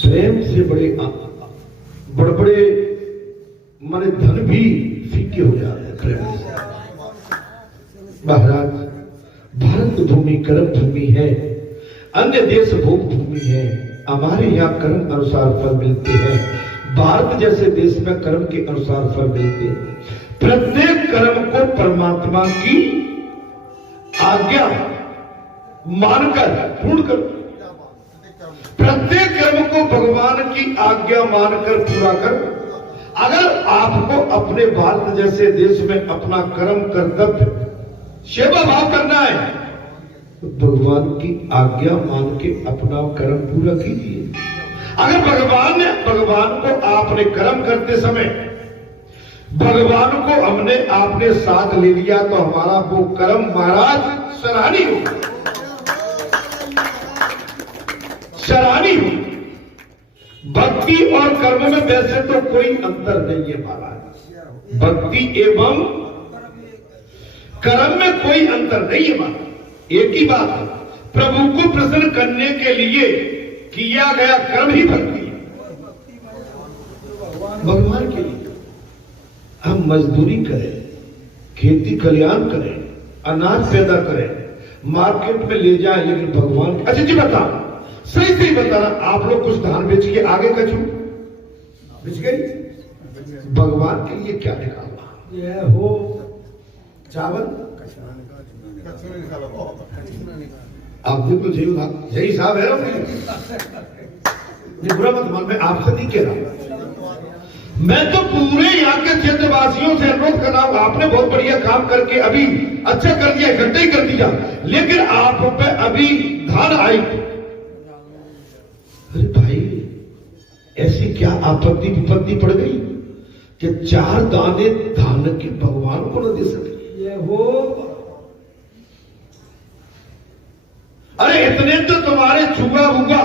प्रेम से बड़े माने धन भी फीके हो जाते हैं प्रेम से। महाराज, भारत भूमि कर्म भूमि है, अन्य देश भोग भूमि है। हमारे यहाँ कर्म अनुसार फल मिलते हैं, भारत जैसे देश में कर्म के अनुसार फल मिलते हैं। प्रत्येक कर्म को परमात्मा की आज्ञा मानकर पूर्ण करो, प्रत्येक कर्म को भगवान की आज्ञा मानकर पूरा करो। अगर आपको अपने भारत जैसे देश में अपना कर्म कर्तव्य सेवा भाव करना है तो भगवान की आज्ञा मान के अपना कर्म पूरा कीजिए। अगर भगवान को आपने कर्म करते समय भगवान को आपने साथ ले लिया तो हमारा वो कर्म महाराज सराहनीय होगा, सराहनीय होगा। भक्ति और कर्म में वैसे तो कोई अंतर नहीं है महाराज, भक्ति एवं कर्म में कोई अंतर नहीं है महाराज, एक ही बात है। प्रभु को प्रसन्न करने के लिए किया गया कर्म ही भक्ति है, भगवान के लिए। हम मजदूरी करें, खेती कल्याण करें, अनाज पैदा करें, मार्केट में ले जाए, लेकिन भगवान। अच्छा जी बता, सही सही बताना, आप लोग कुछ धान बेच के आगे कचू बेच गई, भगवान के लिए क्या निकालना? ये हो चावल, आप देखो यही साहब है, ये बुरा मत मान, मैं आपसे नहीं कह रहा, मैं तो पूरे यहाँ के क्षेत्रवासियों से अनुरोध कर रहा हूं। आपने बहुत बढ़िया काम करके अभी अच्छा कर दिया, इकट्ठा ही कर दिया, लेकिन आप पे अभी धान आई। अरे भाई, ऐसी क्या आपत्ति विपत्ति पड़ गई कि 4 दाने धान के भगवान को न दे सके? ये हो, अरे इतने तो तुम्हारे छुआ हुआ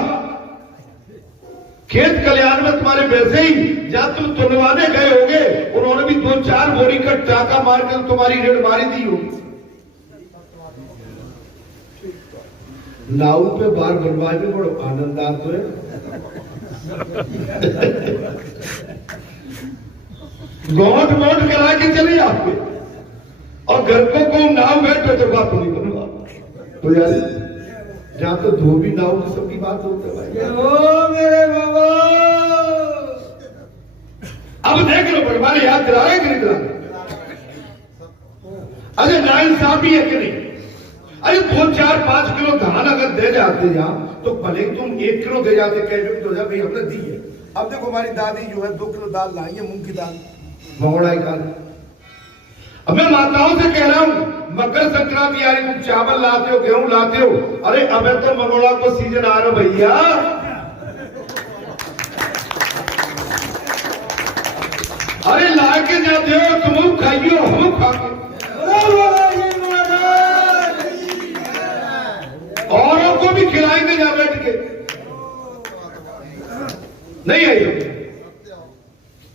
खेत कल्याण में तुम्हारे वैसे ही जहां तुम तुलवाने गए होगे, उन्होंने भी 2-4 बोरी का टाका मार के तुम्हारी रेड मारी दी होगी। नाव पे बार बनवाए में बड़ो आनंद आता है। गोट मोट करा के चले आपके, और घर को नाव बैठे तो बात नहीं बनवा तो यार, जहां तो धोबी नाव की सबकी बात होती है। ओ मेरे बाबा, अब देख लो भगवान याद दिला रहे कि नहीं दिला रहे? अरे नाइंसाफी है कि नहीं? अरे 2-4-5 किलो धान अगर दे जाते यहाँ तो भले तुम 1 किलो दे जाते, कह दो भाई हमने दी है। अब देखो हमारी दादी जो है 2 किलो दाल लाई है, मूंग की दाल, मंगोड़ाई का। अब मैं माताओं से कह रहा हूं, मकर संक्रांति आ रही, तुम चावल लाते हो, गेहूं लाते हो, अरे अब तो मंगोड़ा को सीजन आ रहा भैया, अरे ला के जाते हो, तुम खाइयो हम खाओ, औरों को भी खिलाएंगे जा बैठ के। नहीं आई?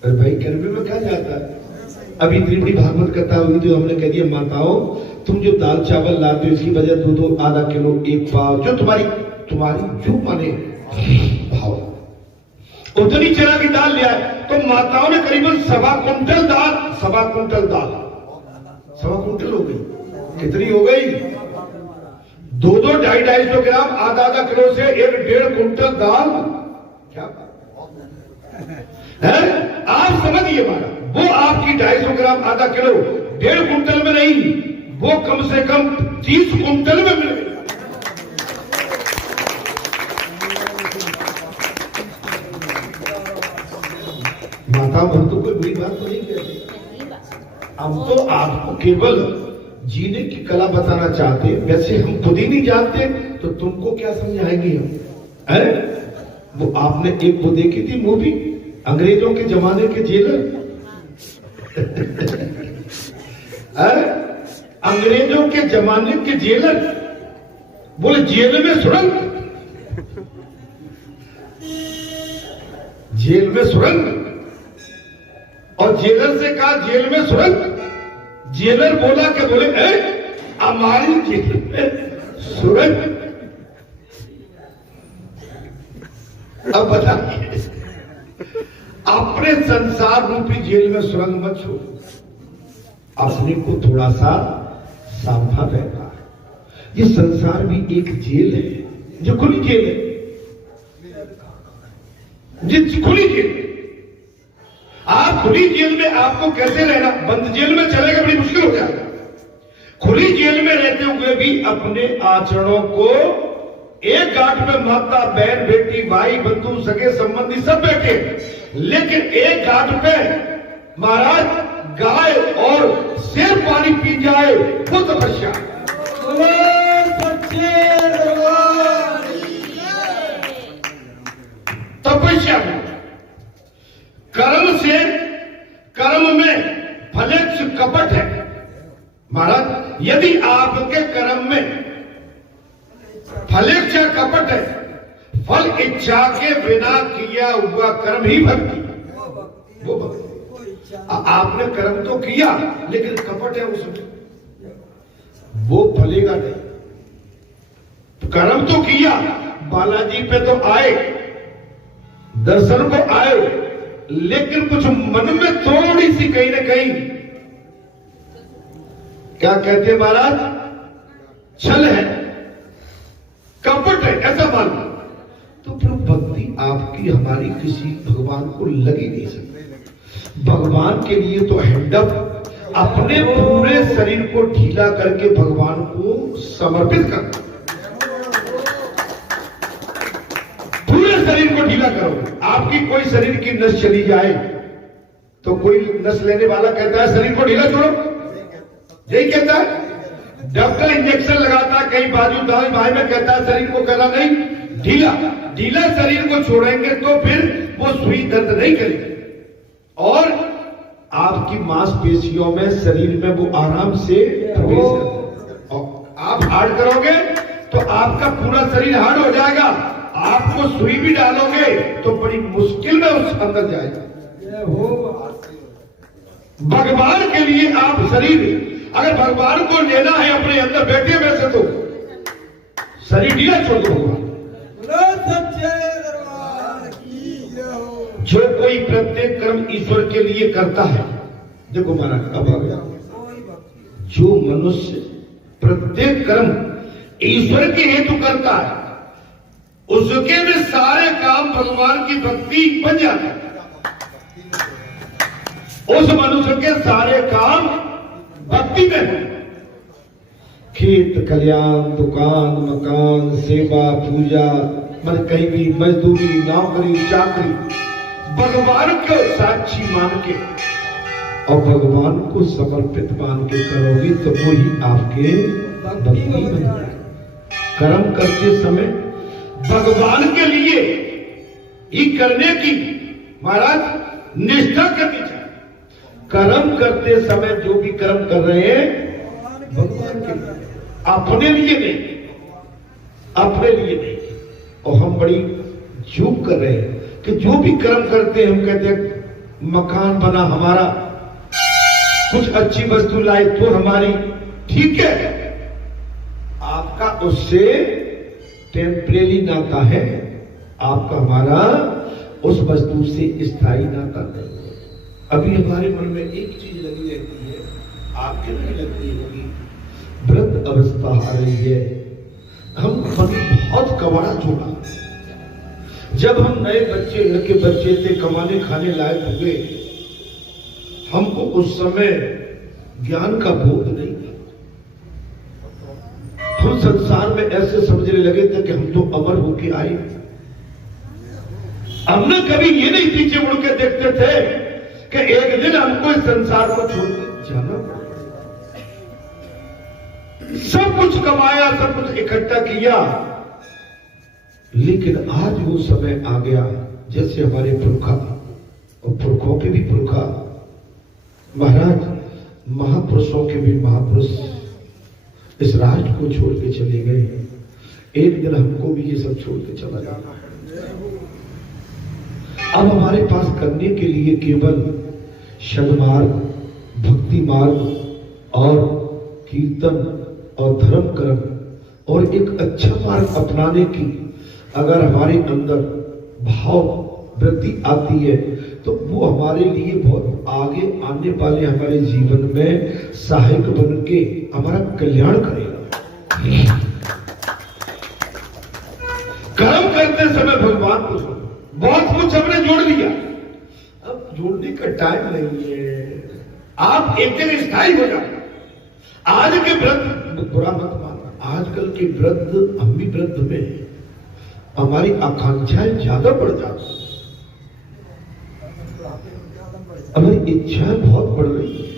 अरे भाई कर्म में क्या जाता है? अभी इतनी बड़ी भागवत कथा हुई जो हमने कह दिया, माताओं तुम जो दाल चावल लाते हो इसकी वजह दो आधा किलो 1 पाव जो तुम्हारी जो माने भाव उतनी चना की दाल लिया है, तो माताओं ने करीबन 1.25 कुंटल दाल, 1.25 कुंटल हो गई। कितनी हो गई? 2-2, 250-250 ग्राम, आधा किलो से 1-1.5 कुंटल दाल। क्या है? आप समझिए मारा, वो आपकी 250 ग्राम, आधा किलो 1.5 कुंटल में नहीं, वो कम से कम 30 कुंटल में मिल गई। माता हम तो कोई बुरी बात तो नहीं कहते, हम तो आपको केवल जीने की कला बताना चाहते हैं। वैसे हम खुद ही नहीं जानते तो तुमको क्या समझाएंगे हम? है वो आपने एक वो देखी थी मूवी, अंग्रेजों के जमाने के जेलर अंग्रेजों के जमाने के जेलर बोले जेल में सुरंग, जेल में सुरंग, और जेलर से कहा जेल में सुरंग। जेलर बोला कि बोले हमारी जेल में सुरंग। अब बताइए, अपने संसार रूपी जेल में सुरंग मत छोड़ो, अपने को थोड़ा सा सावधान रहना है। ये संसार भी एक जेल है, जो खुली जेल है, जिस खुली जेल। आप खुली जेल में आपको कैसे रहना, बंद जेल में चलेगा बड़ी मुश्किल हो जाएगा। खुली जेल में रहते हुए भी अपने आचरणों को, एक गांठ में माता बहन बेटी भाई बंधु सगे संबंधी सब बैठे, लेकिन एक गांठ पे महाराज गाय और शेर पानी पी जाए वो तपस्या। तपस्या कर्म से, कर्म में फलेच्छ कपट है महाराज। यदि आपके कर्म में फलेच्छ कपट है, फल इच्छा के बिना किया हुआ कर्म ही भक्ति, वो भक्ति। आपने कर्म तो किया लेकिन कपट है उसमें, वो फलेगा नहीं। कर्म तो किया, बालाजी पे तो आए, दर्शन को आए, लेकिन कुछ मन में थोड़ी सी कहीं ना कहीं क्या कहते हैं महाराज, छल है, कपट है, ऐसा मान लो तो फिर भक्ति आपकी हमारी किसी भगवान को लग ही नहीं सकती। भगवान के लिए तो हैंडअप, अपने पूरे शरीर को ढीला करके भगवान को समर्पित करना। पूरे शरीर को ढीला करो। आपकी कोई शरीर की नस चली जाए तो कोई नस लेने वाला कहता है शरीर को ढीला छोड़ो, यही कहता है। डॉक्टर इंजेक्शन लगाता है, कहीं बाजू दाएं बाएं में कहता है शरीर को करना नहीं, ढीला। ढीला शरीर को छोड़ेंगे तो फिर वो सुई दर्द नहीं करेगी और आपकी मांसपेशियों में, शरीर में वो आराम से प्रवेश करेगा। और आप हार्ड करोगे तो आपका पूरा शरीर हार्ड हो जाएगा। आपको सुई भी डालोगे तो बड़ी मुश्किल में उस अंदर जाएगा। भगवान के लिए आप शरीर, अगर भगवान को लेना है अपने अंदर बैठे वैसे तो शरीर ढीला छोड़ दो। जो कोई प्रत्येक कर्म ईश्वर के लिए करता है, देखो महाराज अब आ गया, जो मनुष्य प्रत्येक कर्म ईश्वर के हेतु करता है उसके में सारे काम भगवान की भक्ति बन जाते हैं। उस मनुष्य के सारे काम भक्ति में है। खेत खलियान, दुकान मकान, सेवा पूजा, मतलब कहीं भी मजदूरी, नौकरी चाकरी, भगवान को साक्षी मान के और भगवान को समर्पित मान के करोगे तो वो ही आपके भक्ति बन जाए। कर्म करते समय भगवान के लिए ही करने की महाराज निष्ठा करनी चाहिए। कर्म करते समय जो भी कर्म कर रहे हैं भगवान के लिए, अपने लिए नहीं, अपने लिए नहीं। और हम बड़ी चूक कर रहे हैं कि जो भी कर्म करते हैं हम कहते हैं मकान बना हमारा, कुछ अच्छी वस्तु लाई तो हमारी, ठीक है, आपका उससे टेम्परेरी नाता है, आपका हमारा उस वस्तु से स्थायी नाता नहीं है। अभी हमारे मन में एक चीज लगी रहती है, आपके नहीं लगती होगी, वृद्ध अवस्था आ रही है, हम बहुत कबाड़ा छोड़ा। जब हम नए बच्चे, लड़के बच्चे थे, कमाने खाने लायक हुए, हमको उस समय ज्ञान का बोध नहीं था। हम संसार में ऐसे समझने लगे थे कि हम तो अमर होके आए। हमने कभी ये नहीं पीछे मुड़ के देखते थे कि एक दिन हमको इस संसार को छोड़कर जाना। सब कुछ कमाया, सब कुछ इकट्ठा किया, लेकिन आज वो समय आ गया जैसे हमारे पुरखा और पुरखों के भी पुरखा, महाराज महापुरुषों के भी महापुरुष इस राष्ट्र को छोड़ के चले गए। एक दिन हमको भी ये सब छोड़ के चला जाना है। अब हमारे पास करने के लिए केवल सन्मार्ग, भक्ति मार्ग और कीर्तन और धर्म कर्म और एक अच्छा मार्ग अपनाने की अगर हमारे अंदर भाव वृद्धि आती है तो वो हमारे लिए बहुत आगे आने वाले हमारे जीवन में सहायक बन के हमारा कल्याण करेगा। कर्म करते समय भगवान को बहुत कुछ हमने जोड़ लिया, अब जोड़ने का टाइम नहीं है। आप एक जगह स्थायी हो जाए। आज के वृद्ध, बुरा मत मानना, आजकल के वृद्ध, हम भी वृद्ध में हमारी आकांक्षाएं ज्यादा बढ़ जाती, हमारी इच्छाएं बहुत बढ़ रही है।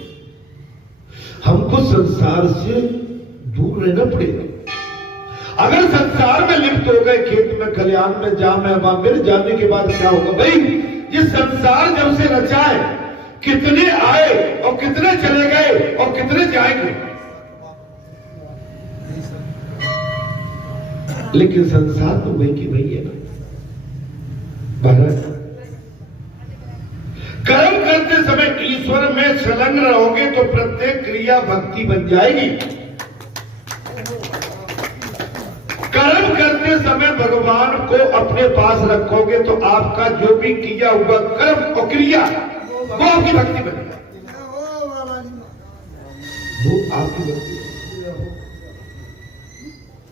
हमको संसार से दूर रहना पड़ेगा। अगर संसार में लिप्त हो गए, खेत में खलिहान में जा में वहां मिल जाने के बाद क्या होगा भाई? ये संसार जब से रचा है, कितने आए और कितने चले गए और कितने जाएंगे, लेकिन संसार तो वही की वही है ना। भारत कर्म करते समय ईश्वर में संलग्न रहोगे तो प्रत्येक क्रिया भक्ति बन जाएगी। कर्म करते समय भगवान को अपने पास रखोगे तो आपका जो भी किया हुआ कर्म और क्रिया वो आपकी भक्ति बनेगी, वो आपकी भक्ति।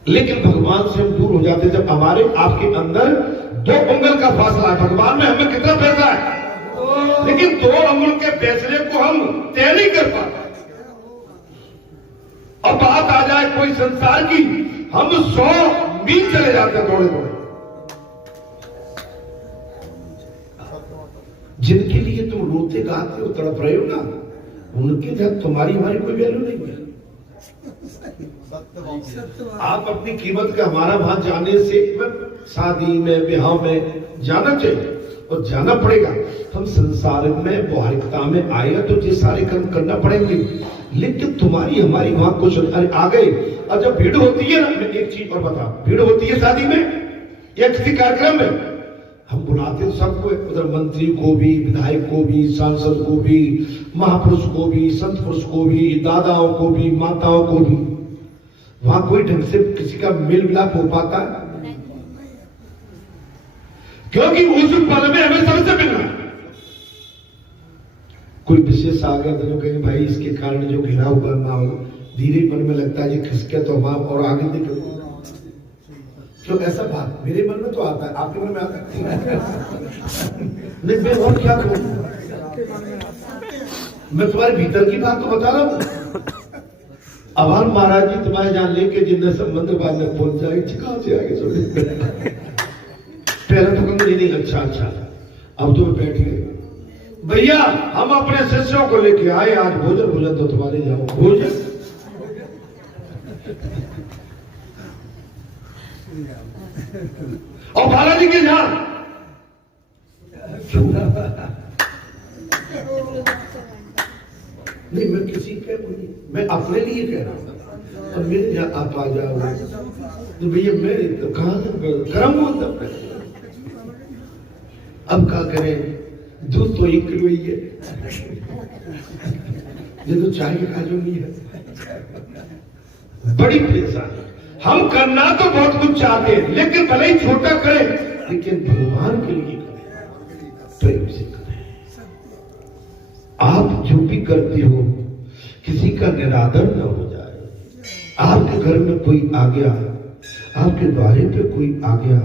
लेकिन भगवान से हम दूर हो जाते जब हमारे आपके अंदर 2 उंगल का फासला है। भगवान में हमें कितना फैसला है, लेकिन 2 अंगुल के फैसले को हम तय नहीं कर पाते। अब बात आ जाए कोई संसार की, हम 100 मील चले जाते हैं दौड़े दौड़े। जिनके लिए तुम रोते गाते हो, तड़प रहे हो ना, उनके साथ तुम्हारी हमारी कोई वैल्यू नहीं है। आप अपनी कीमत का हमारा वहां जाने से, शादी में ब्याह में जाना चाहिए और जाना पड़ेगा। हम संसार में व्यवहारिकता में आएगा तो ये सारे कर्म करना पड़ेंगे, लेकिन तुम्हारी हमारी वहां कुछ आ गए। और जब भीड़ होती है ना, मैं एक चीज और बता, भीड़ होती है शादी में या किसी कार्यक्रम में, हम बुलाते सबको, उधर मंत्री को भी, विधायक को भी, सांसद को भी, महापुरुष को भी, संत पुरुष को भी, दादाओं को भी, माताओं को भी। वहां कोई ढंग से किसी का मेल मिलाप हो पाता है, क्योंकि उस पल में हमें सबसे मिलना है। कोई विशेष आ गया तो कहेंगे भाई इसके कारण जो घिरा हुआ ना हो, धीरे मन में लगता है खिसके तो हम और आगे निकल। क्यों ऐसा बात मेरे मन में तो आता है, आपके मन में आता है नहीं। मैं और क्या करूं, मैं तुम्हारे भीतर की बात तो बता रहा हूं। अब महाराज जी तुम्हारे जान लेके जिन्हें संबंध बाद में पहुंच जाए, कहां से आगे छोड़े। पहले तो कहूंगे नहीं, अच्छा अब तो बैठ गए भैया, हम अपने शिष्यों को लेके आए, आज भोजन तो तुम्हारे जाओ भोजन। और बालाजी के जहां नहीं, मैं किसी के नहीं, मैं अपने लिए कह रहा हूं। और मेरे जहां आप आ जाओ तो भैया मैं तो कहां से कर्म होता। अब क्या करें, दूध तो 1 किलो ही है, ये तो चाय का जो नहीं है। बड़ी परेशानी। हम करना तो बहुत कुछ चाहते हैं, लेकिन भले ही छोटा करें, लेकिन भगवान के लिए करें, प्रेम से करें। आप जो भी करते हो किसी का निरादर न हो जाए। आपके घर में कोई आ गया, आपके द्वारे पे कोई आ गया,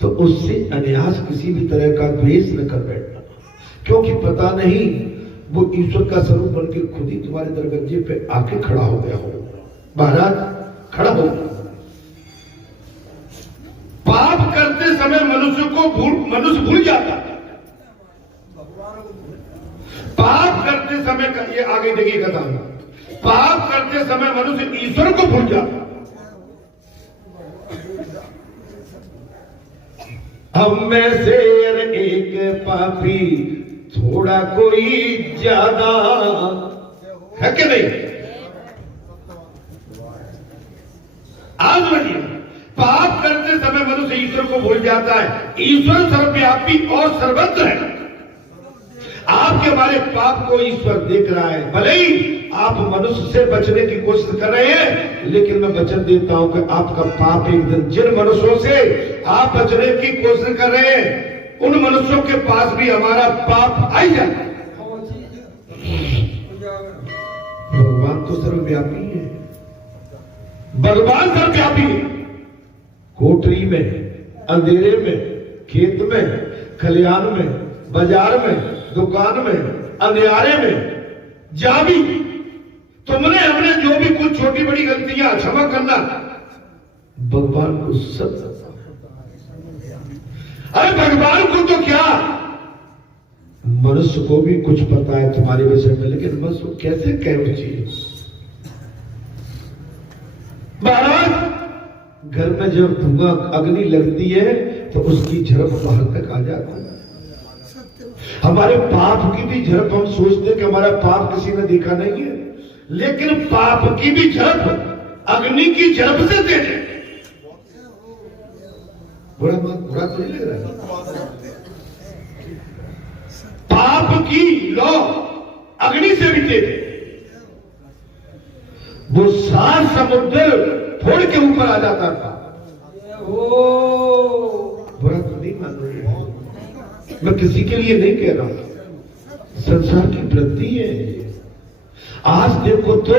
तो उससे अनायास किसी भी तरह का द्वेष न कर बैठना, क्योंकि पता नहीं वो ईश्वर का स्वरूप बन के खुद ही तुम्हारे दरवाजे पे आके खड़ा हो गया हो। महाराज खड़ा हो। पाप करते समय मनुष्य भूल जाता है। पाप करते समय का ये आगे देखिए कथा, पाप करते समय मनुष्य ईश्वर को भूल जाता। हम में से एक पापी थोड़ा कोई ज्यादा है कि नहीं। आज बढ़िए, पाप करते समय मनुष्य ईश्वर को भूल जाता है। ईश्वर सर्वव्यापी और सर्वत्र है। आपके हमारे पाप को ईश्वर देख रहा है। भले ही आप मनुष्य से बचने की कोशिश कर रहे हैं, लेकिन मैं वचन देता हूं कि आपका पाप एक दिन, जिन मनुष्यों से आप बचने की कोशिश कर रहे हैं, उन मनुष्यों के पास भी हमारा पाप आई जाए। भगवान तो सर्वव्यापी है, भगवान सर्वव्यापी है। कोठरी में, अंधेरे में, खेत में, खलिहान में, बाजार में, दुकान में, अंधियारे में, जहां भी तुमने हमने जो भी कुछ छोटी बड़ी गलतियां, क्षमा करना, भगवान को सब। अरे भगवान को तो क्या, मनुष्य को भी कुछ पता है तुम्हारे विषय में, लेकिन मनुष्य को कैसे कह चीज। महाराज, घर में जब धुआं अग्नि लगती है तो उसकी झड़प बाहर तक आ जाती है। हमारे पाप की भी झड़प, हम सोचते कि हमारा पाप किसी ने देखा नहीं है, लेकिन पाप की भी झड़प अग्नि की झड़प से दे दे। बुरा तो नहीं लग रहा। पाप की लौ अग्नि से भी दे दे, वो 7 समुद्र फोड़ के ऊपर आ जाता था। बुरा तो नहीं मान रही है, मैं किसी के लिए नहीं कह रहा हूं, संसार की वृत्ति है। आज देखो तो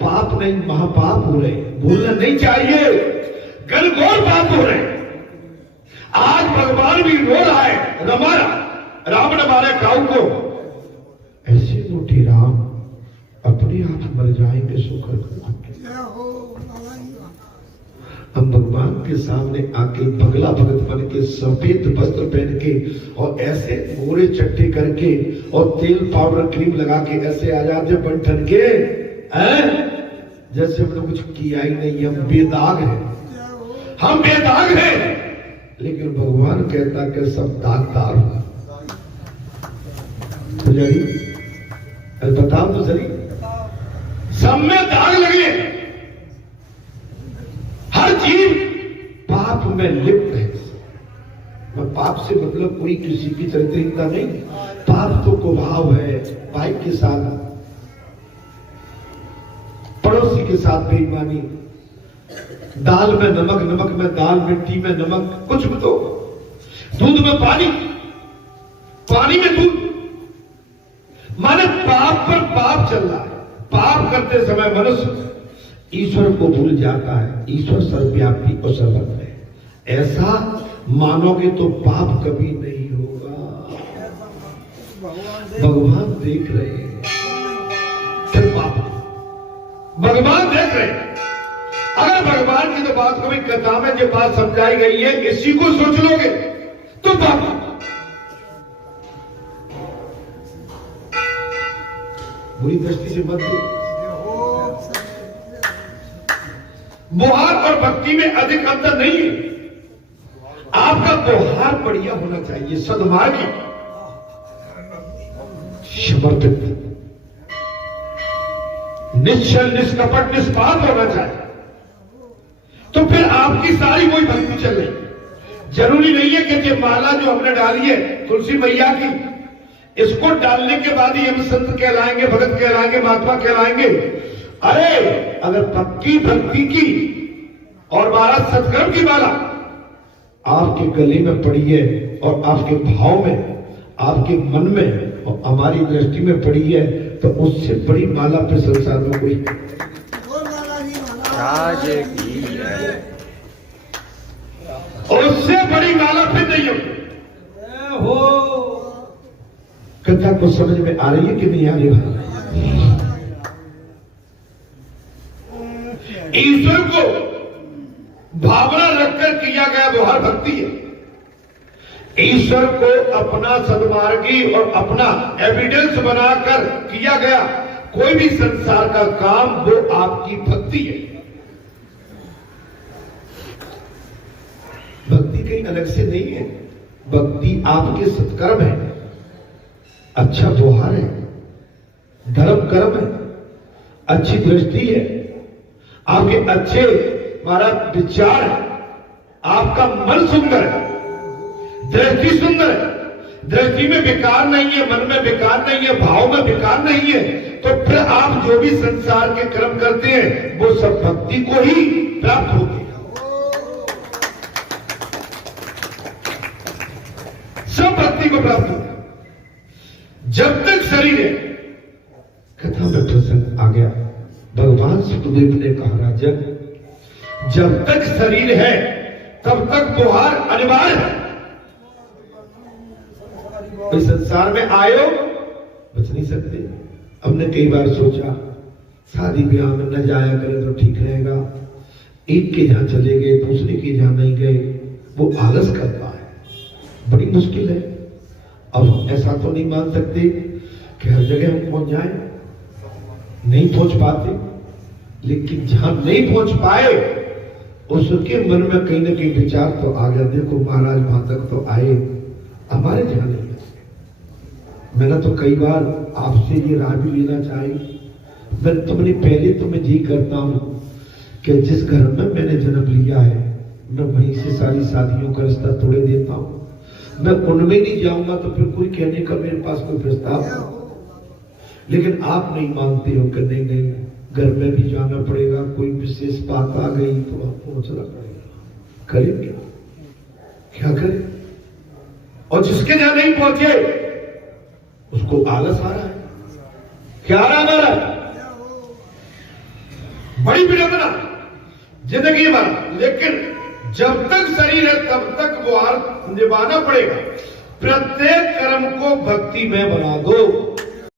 पाप नहीं महापाप हो रहे, भूलना नहीं चाहिए, घनघोर पाप हो रहे। आज भगवान भी रो रहा है, राम ने मारे काऊ को, ऐसे मोटी राम अपने आप मर जाएंगे, शुक्र करो। हम भगवान के सामने आके पगला भगत बन के, सफेद वस्त्र पहन के और ऐसे गोरे चट्टे करके और तेल पाउडर क्रीम लगा के ऐसे आ जाते बन ठन के, जैसे हमने कुछ किया ही नहीं, हम बेदाग हैं, हम बेदाग हैं। लेकिन भगवान कहता कि सब दागदार हो। अरे बताओ तो सही, सब में दाग लगे, हर चीज पाप में लिप्त है। मैं पाप से मतलब कोई किसी की चरित्रहीनता नहीं, पाप तो कुभाव है, भाई के साथ, पड़ोसी के साथ बेईमानी, दाल में नमक, नमक में दाल, मिट्टी में नमक, कुछ भी तो, दूध में पानी, पानी में दूध, माने पाप पर पाप चल रहा है। पाप करते समय मनुष्य ईश्वर को भूल जाता है। ईश्वर सर्वव्यापी और सर्वज्ञ है, ऐसा मानोगे तो पाप कभी नहीं होगा। भगवान देख रहे हैं, फिर पाप भगवान देख रहे हैं। अगर भगवान की तो बात कभी कथा में जो बात समझाई गई है, इसी को सोच लोगे तो पाप। बुरी दृष्टि से मत दो। बोहार और भक्ति में अधिक अंतर नहीं है। आपका बोहार बढ़िया होना चाहिए, सद्मार्गी, समर्पित, निश्चल, निष्कपट, निष्पाप होना चाहिए। तो फिर आपकी सारी वही भक्ति चल रही। जरूरी नहीं है कि ये माला जो हमने डाली है तुलसी मैया की, इसको डालने के बाद ही हम संत कहलाएंगे, भगत कहलाएंगे, महात्मा कहलाएंगे। अरे अगर पक्की भक्ति की और 12 सत्कर्म की माला आपके गले में पड़ी है और आपके भाव में, आपके मन में और हमारी दृष्टि में पड़ी है, तो उससे बड़ी माला पे संसार में कोई उससे बड़ी माला फिर नहीं हो। कथा को समझ में आ रही है कि नहीं आ रही है? ईश्वर को भावना रखकर किया गया व्यवहार भक्ति है। ईश्वर को अपना सद्मार्गी और अपना एविडेंस बनाकर किया गया कोई भी संसार का काम, वो आपकी भक्ति है। भक्ति कहीं अलग से नहीं है, भक्ति आपके सत्कर्म है, अच्छा व्यवहार है, धर्म कर्म है, अच्छी दृष्टि है, आपके अच्छे हमारा विचार है, आपका मन सुंदर है, दृष्टि सुंदर है, दृष्टि में विकार नहीं है, मन में विकार नहीं है, भाव में विकार नहीं है, तो फिर आप जो भी संसार के कर्म करते हैं वो सब भक्ति को ही प्राप्त होते हैं, सब भक्ति को प्राप्त होता है। जब तक शरीर है, कथा में प्रसंग आ गया, भगवान सुखदेव ने कहा राजन, जब तक शरीर है तब तक व्यवहार अनिवार्य है। इस संसार में आयो बच नहीं सकते। हमने कई बार सोचा शादी ब्याह में न जाया करें तो ठीक रहेगा, एक के जहां चले गए दूसरे के जहां नहीं गए, वो आलस करता है, बड़ी मुश्किल है। अब हम ऐसा तो नहीं मान सकते कि हर जगह हम पहुंच जाएं, नहीं पहुंच पाते, लेकिन जहां नहीं पहुंच पाए उसके मन में कहीं ना कहीं विचार तो आ गया, देखो महाराज वहां तक तो आए, हमारे जहां नहीं। मैंने तो कई बार आपसे ये राय भी लेना चाहिए, मैं तुमने पहले तो मैं जी करता हूं कि जिस घर में मैंने जन्म लिया है मैं वहीं से सारी शादियों का रिश्ता तोड़े देता हूं। मैं उनमें नहीं जाऊंगा तो फिर कोई कहने का मेरे पास कोई प्रस्ताव हो, लेकिन आप नहीं मानते हो कि नहीं नहीं घर में भी जाना पड़ेगा, कोई विशेष बात आ गई तो आपको पहुंचना पड़ेगा। करें क्या करें? और जिसके जहां नहीं पहुंचे उसको आलस आ रहा है, क्या आ रहा है? बड़ी विडंबना जिंदगी भर। लेकिन जब तक शरीर है तब तक व्यवहार निभाना पड़ेगा। प्रत्येक कर्म को भक्ति में बना दो।